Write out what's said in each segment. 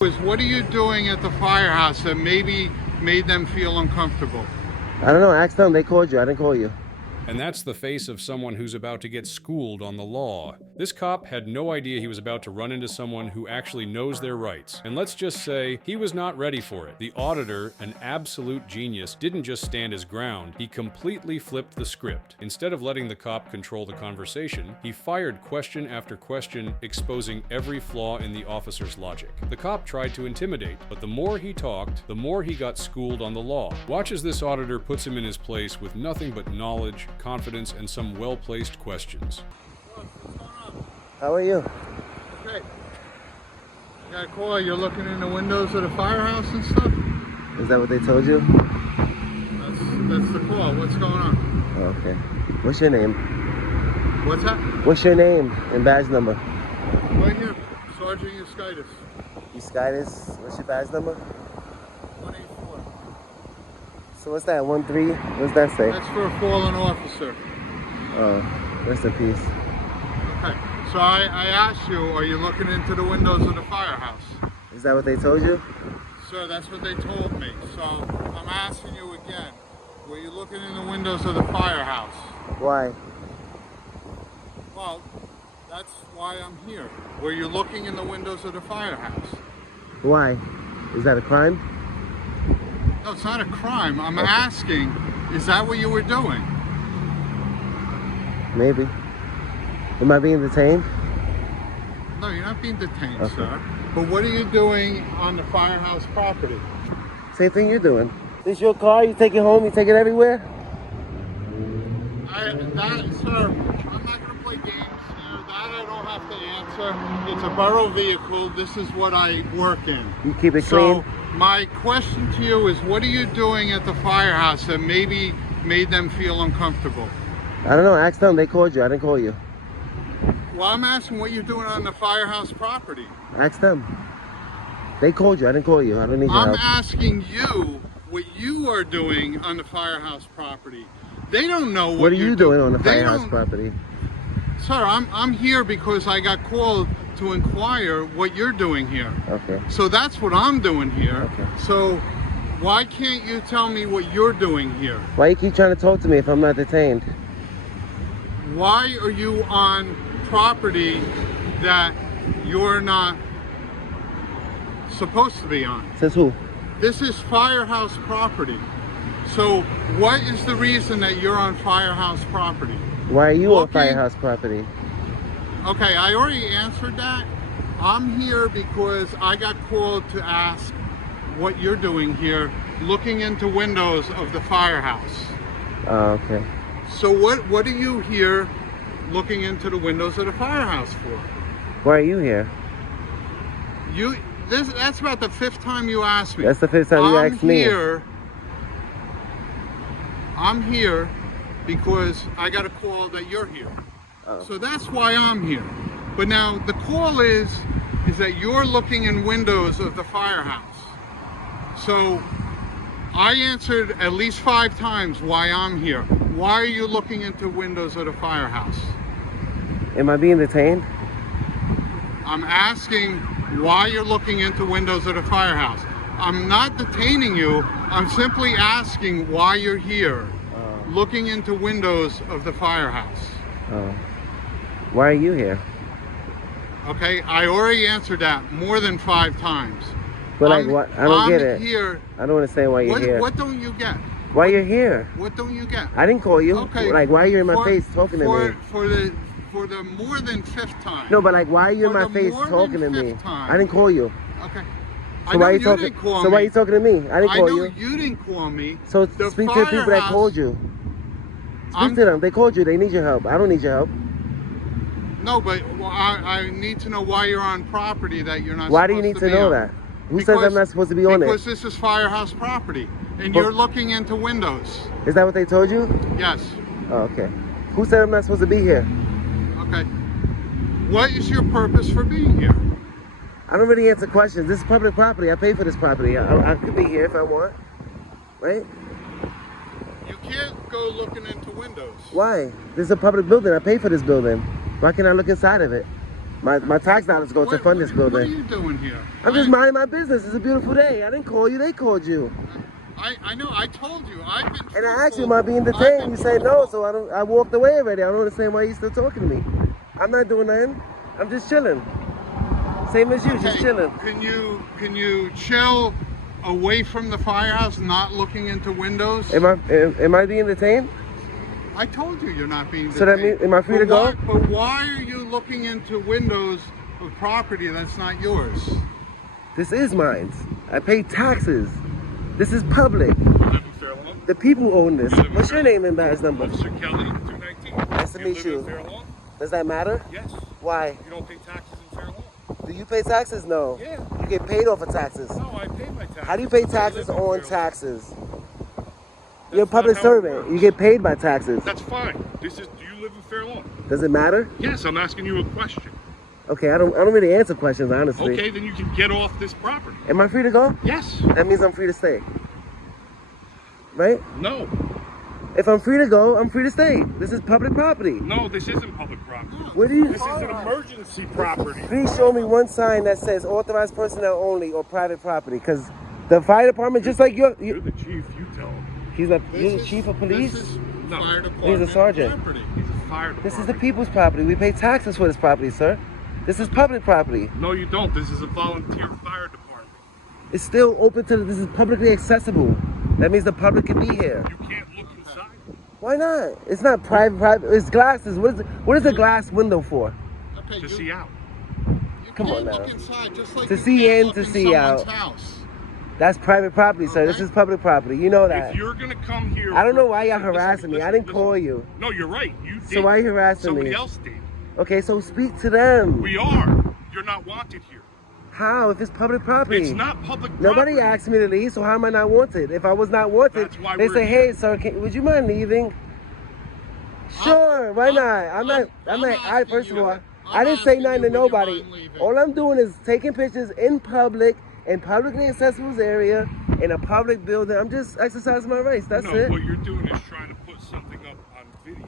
What are you doing at the firehouse that maybe made them feel uncomfortable? I don't know. Ask them. They called you. I didn't call you. And that's the face of someone who's about to get schooled on the law. This cop had no idea he was about to run into someone who actually knows their rights. And let's just say, he was not ready for it. The auditor, an absolute genius, didn't just stand his ground, he completely flipped the script. Instead of letting the cop control the conversation, he fired question after question, exposing every flaw in the officer's logic. The cop tried to intimidate, but the more he talked, the more he got schooled on the law. Watch as this auditor puts him in his place with nothing but knowledge, confidence, and some well-placed questions. What's going on? How are you? Okay. I got a call. You're looking in the windows of the firehouse and stuff? Is that what they told you? That's the call. What's going on? Oh, okay. What's your name? What's that? What's your name and badge number? Right here. Sergeant Euskaitis. Euskaitis. What's your badge number? 184. So what's that? 13? What's that say? That's for a fallen officer. Oh, rest in peace. Okay. So I asked you, are you looking into the windows of the firehouse? Is that what they told you? Sir, that's what they told me. So I'm asking you again, were you looking in the windows of the firehouse? Why? Well, that's why I'm here. Were you looking in the windows of the firehouse? Why? Is that a crime? No, it's not a crime. I'm asking, is that what you were doing? Maybe. Am I being detained? No, you're not being detained, Okay. sir. But what are you doing on the firehouse property? Same thing you're doing. This your car? You take it home? You take it everywhere? Sir, I'm not going to play games here. That I don't have to answer. It's a borough vehicle. This is what I work in. You keep it So clean? my question to you is, what are you doing at the firehouse that maybe made them feel uncomfortable? I don't know. Ask them. They called you. I didn't call you. Well, I'm asking what you're doing on the firehouse property. Ask them. They called you. I didn't call you. I don't need your I'm help. asking you what you are doing on the firehouse property. They don't know What are you doing on the They firehouse don't- property? Sir, I'm here because I got called to inquire what you're doing here. Okay. So that's what I'm doing here. Okay. So why can't you tell me what you're doing here? Why you keep trying to talk to me if I'm not detained? Why are you on property that you're not supposed to be on? Says who? This is firehouse property. So what is the reason that you're on firehouse property? Why are you on Okay. firehouse property? Okay, I already answered that. I'm here because I got called to ask what you're doing here, looking into windows of the firehouse. Oh, okay. So what are you here looking into the windows of the firehouse for? Why are you here? That's about the 5th time you asked me. That's the 5th time you asked me. I'm here because I got a call that you're here. Oh. So that's why I'm here. But now the call is that you're looking in windows of the firehouse. So I answered at least 5 times why I'm here. Why are you looking into windows of the firehouse? Am I being detained? I'm asking why you're looking into windows of the firehouse. I'm not detaining you. I'm simply asking why you're here, looking into windows of the firehouse. Oh. Why are you here? Okay, I already answered that more than 5 times. But like what? I don't get it. Here. I don't understand why you're here. What don't you get? Why you're here? What don't you get? I didn't call you. Okay. Like why are you in my face talking to me? For the more than 5th time. No, but like why are you in For my the face more than talking to me? 5th time. I didn't call you. Okay. So why are you talking? Didn't call So me. why are you talking to me? I didn't I call know you. you didn't call me. So The speak to the people that firehouse- called you. Speak to them. They called you. They need your help. I don't need your help. No, but I need to know why you're on property that you're not Why do you supposed need to be know on. that? Who says I'm not supposed to be on it? Because this is firehouse property, and But- you're looking into windows. Is that what they told you? Yes. Oh, okay. Who said I'm not supposed to be here? Okay. What is your purpose for being here? I don't really answer questions. This is public property. I pay for this property. I could be here if I want. Right? You can't go looking into windows. Why? This is a public building. I pay for this building. Why can't I look inside of it? My tax dollars go to fund this What are building. you doing here? I'm just minding my business. It's a beautiful day. I didn't call you. They called you. I know. I told you. I've been. And I asked you, truthful. am I being I've detained? been You said no, truthful. so I walked away already. I don't understand why you still talking to me. I'm not doing nothing. I'm just chilling. Same as you, just Okay, chilling. Can you chill away from the firehouse, not looking into windows? Am I being detained? I told you you're not being detained. So that means, am I free to go? But why are you looking into windows of property that's not yours? This is mine. I pay taxes. This is public. You live in Fair Lawn? The people own this. live in What's your Fair name and badge number? Officer Kelly, 219. Nice to meet live you. in Fair Lawn? Does that matter? Yes. Why? You don't pay taxes in Fair Lawn? Do you pay taxes? No. Yeah. You get paid off of taxes. No, I pay my taxes. How do you pay I taxes live in on Fair Lawn. taxes? You're a That's not public how it servant. works. You get paid by taxes. That's fine. Do you live in Fair Lawn? Does it matter? Yes, I'm asking you a question. Okay, I don't really answer questions, honestly. Okay, then you can get off this property. Am I free to go? Yes. That means I'm free to stay. Right? No. If I'm free to go, I'm free to stay. This is public property. No, this isn't public property. What do you... This is an emergency property. Please show me one sign that says authorized personnel only or private property, because the fire department, just like You're the chief, you tell him. he's the chief of police. This is No. fire department He's a sergeant. property. He's a fire department. This is the people's property. We pay taxes for this property, sir. This is public property. No, you don't. This is a volunteer fire department. It's still open to this is publicly accessible. That means the public can be here. You can't look inside. Why not? It's not private. It's glasses. What is a glass window for? Okay, To you, see out. you Come can't on now. look inside, just like To you see can't in, look to in see someone's out. house. That's private property, sir. This Okay. is public property. You know that. If you're gonna come here, I don't know for- why y'all listen, harassing me. I listen, didn't listen. call you. No, you're right. You did. So why you harassing Somebody me? else did. Okay, so speak to them. We are. You're not wanted here. How? If it's public property. It's not public Nobody property. asked me to leave, so how am I not wanted? If I was not wanted, That's why they we're say, here. "Hey, sir, would you mind leaving?" Sure, why not? I'm not. asking First of you- all, I'm I didn't say asking nothing you, to would you nobody. mind leaving? All I'm doing is taking pictures in public, in publicly accessible area, in a public building. I'm just exercising my rights. That's No, it. what you're doing is trying to put something up on video.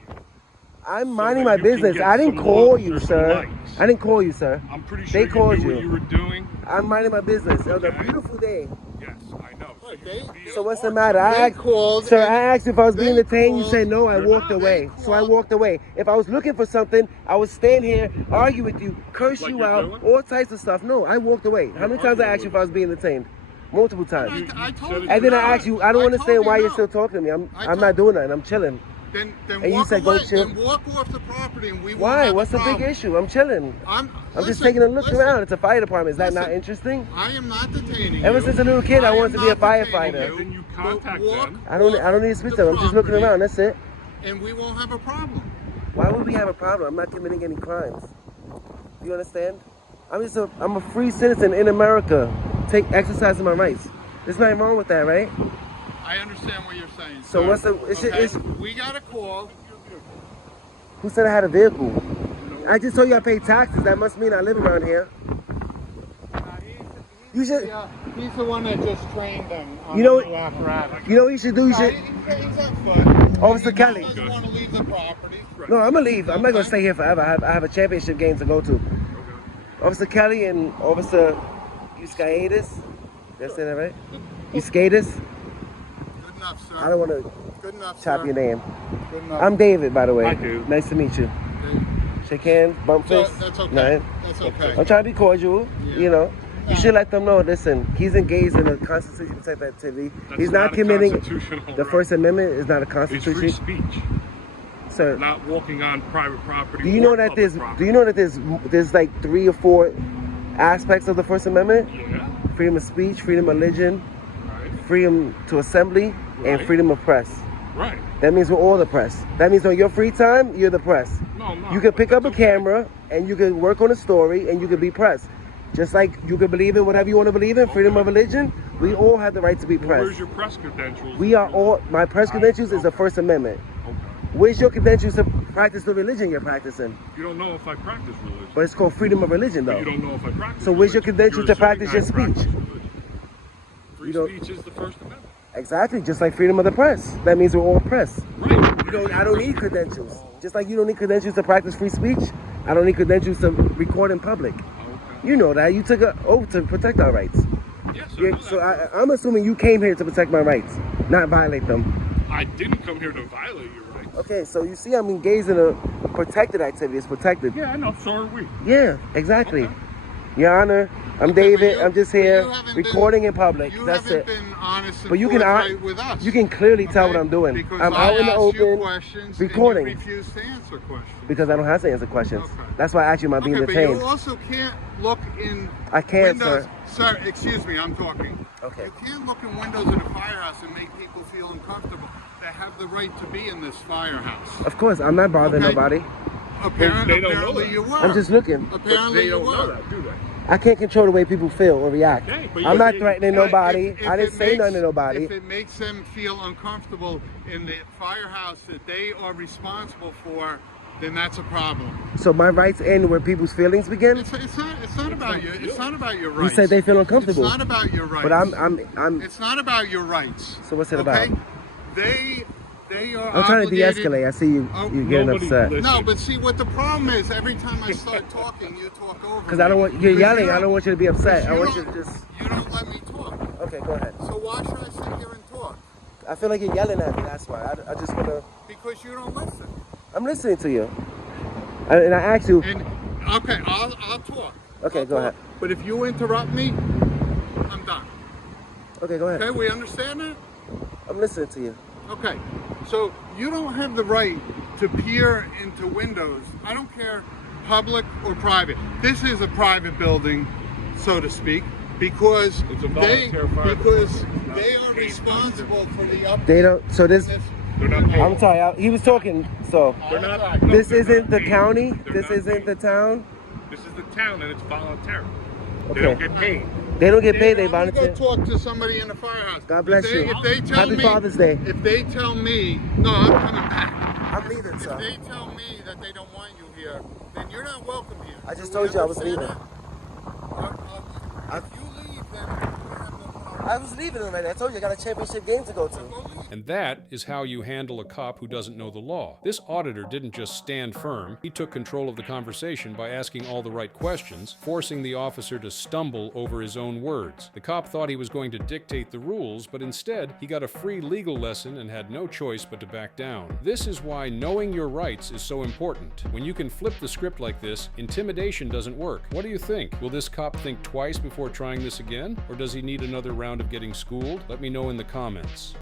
I'm so minding that my you can business. get I didn't some call looks you, or some sir. likes. I didn't call you, sir. I'm pretty sure They called knew you. what you were doing. I'm minding my business. It was a Okay. beautiful day. Yes, I know. So, Right, you they- feel So what's the hard. matter? They called Sir, and I asked you if I was being they detained. You called- said no. I You're walked not. away. They So I called- walked away. If I was looking for something, I would stand here, argue with you, curse Like you you're out, doing? all types of stuff. No, I walked away. How many times I asked you if I was being detained? Multiple times. I told said you. it And then I no. asked you, I don't I understand told you why you're no. still talking to me. I'm I not told- doing nothing. I'm chilling. Then And you walk said go away. chill. Then walk off the property, and we won't Why? have What's the big problem. issue? I'm chilling. I'm just listen, taking a look listen, around. It's a fire department. Is that not listen. interesting? I am not detaining you. Ever since a little kid, I am wanted to be a not detaining firefighter. you, Then you but contact walk them. I don't need to speak to them. I'm just looking property, around. That's it. And we won't have a problem. Why would we have a problem? I'm not committing any crimes. You understand? I'm a free citizen in America. Exercising my rights. There's nothing wrong with that, right? I understand what you're saying. So sir. what's the? Okay? We got a call. Who said I had a vehicle? I just told you I pay taxes. That must mean I live around here. You should. Yeah, he's the one that just trained them on You know- the new apparatus. You know what you should do? You should. He's up foot. Officer He Kelly. doesn't want to leave the property. No, I'm gonna leave. I'm not gonna stay here forever. I have a championship game to go to. Officer Kelly and Officer Euskaitis. Did I say that right? Euskaitis. Good enough, sir. I don't want to Good enough, chop sir. your name. Good enough. I'm David, by the way. I do. Nice to meet you. Okay. Shake hands, bump So, fist. that's okay. Nothing. That's okay. I'm trying to be cordial, Yeah. you know. You Yeah. should let them know, listen, he's engaged in a constitution protected activity. That's He's not a committing, constitutional the right. First Amendment is not a It's free constitution. speech. Sir, Not walking on private property. do you or know that public there's, property. do you know that there's like 3 or 4 aspects of the First Amendment? Yeah. Freedom of speech, freedom of religion, Right. freedom to assembly, and Right. freedom of press. Right. That means we're all the press. That means on your free time, you're the press. No, I'm not. You can pick up a That's okay. camera and you can work on a story and you can be press. Just like you can believe in whatever you want to believe in, freedom of religion, we all have the right to be Well, press. where's your press credentials? We are all, my press credentials is the First Amendment. Okay. Where's your credentials to practice the religion you're practicing? You don't know if I practice religion. But it's called freedom of religion But though. you don't know if I practice So where's your religion. credentials You're to practice your assuming I speech? practice religion. Free You don't- speech is the First Amendment. Exactly, just like freedom of the press. That means we're all press. Right. I don't need credentials. Just like you don't need credentials to practice free speech, I don't need credentials to record in public. Oh, okay. You know that. You took an oath to protect our rights. Yes, I Yeah, know so that. I'm assuming you came here to protect my rights, not violate them. I didn't come here to violate your rights. Okay, so you see I'm engaged in a protected activity. It's protected. Yeah, I know. So are we. Yeah, exactly. Okay. Your Honor, I'm Okay, but David. you- I'm just but you here haven't recording in public. You That's haven't it. been honest and But you can forthright with us. you can clearly tell okay? what I'm doing. Because I'm I out in the asked you open questions recording. and you refuse to answer questions. because I don't have to answer questions. Okay. That's why I asked you, am I being Okay, but detained? you also can't look in I can't, windows. sir. Sir, excuse me, I'm talking. Okay. You can't look in windows of the firehouse and make people feel uncomfortable. They have the right to be in this firehouse. Of course, I'm not bothering Okay. nobody. They don't know Apparently that. you were. I'm just looking. Apparently They you don't know were. that, do they? I can't control the way people feel or react. Okay, but I'm you- not you- threatening But nobody. if I it didn't say makes- nothing to nobody. If it makes them feel uncomfortable in the firehouse that they are responsible for, then that's a problem. So my rights end where people's feelings begin. It's not about you. It's not about your You rights. said they feel uncomfortable. It's not about your rights. But I'm. It's not about your rights. So what's it okay? about? They are. I'm trying to obligated- de-escalate. I see you. Oh, You getting nobody upset. listens. No, but see what the problem is. Every time I start talking, you talk over. Because I don't want you're Because yelling. you I don't want you to be upset. I you want you to don't- just. You don't let me talk. Okay, go ahead. So why should I sit here and talk? I feel like you're yelling at me. That's why. I just wanna. Because you don't listen. I'm listening to you. And I asked you. And okay, I'll talk. Okay, I'll go talk. ahead. But if you interrupt me, I'm done. Okay, go ahead. Okay, we understand that? I'm listening to you. Okay. So you don't have the right to peer into windows. I don't care, public or private. This is a private building, so to speak, because It's a volunteer fire because department. they are responsible for the up. They don't. So this. They're not paid. I'm sorry. He was talking. So They're not. Outside. no, this they're isn't not the paid. county. They're This not isn't paid. the town. This is the town, and it's voluntary. Okay. They don't get paid. They don't get paid. They I'm gonna volunteer. go talk to somebody in the firehouse. God bless you. If they tell Happy me, Father's Day. If they tell me, no, I'm coming back. I'm leaving, If sir. they tell me that they don't want you here, then you're not welcome here. I just Do we told you I was understand leaving. that? If you leave, then you have no problem. I was leaving already. I told you I got a championship game to go to. Go leave. And that is how you handle a cop who doesn't know the law. This auditor didn't just stand firm, he took control of the conversation by asking all the right questions, forcing the officer to stumble over his own words. The cop thought he was going to dictate the rules, but instead, he got a free legal lesson and had no choice but to back down. This is why knowing your rights is so important. When you can flip the script like this, intimidation doesn't work. What do you think? Will this cop think twice before trying this again? Or does he need another round of getting schooled? Let me know in the comments.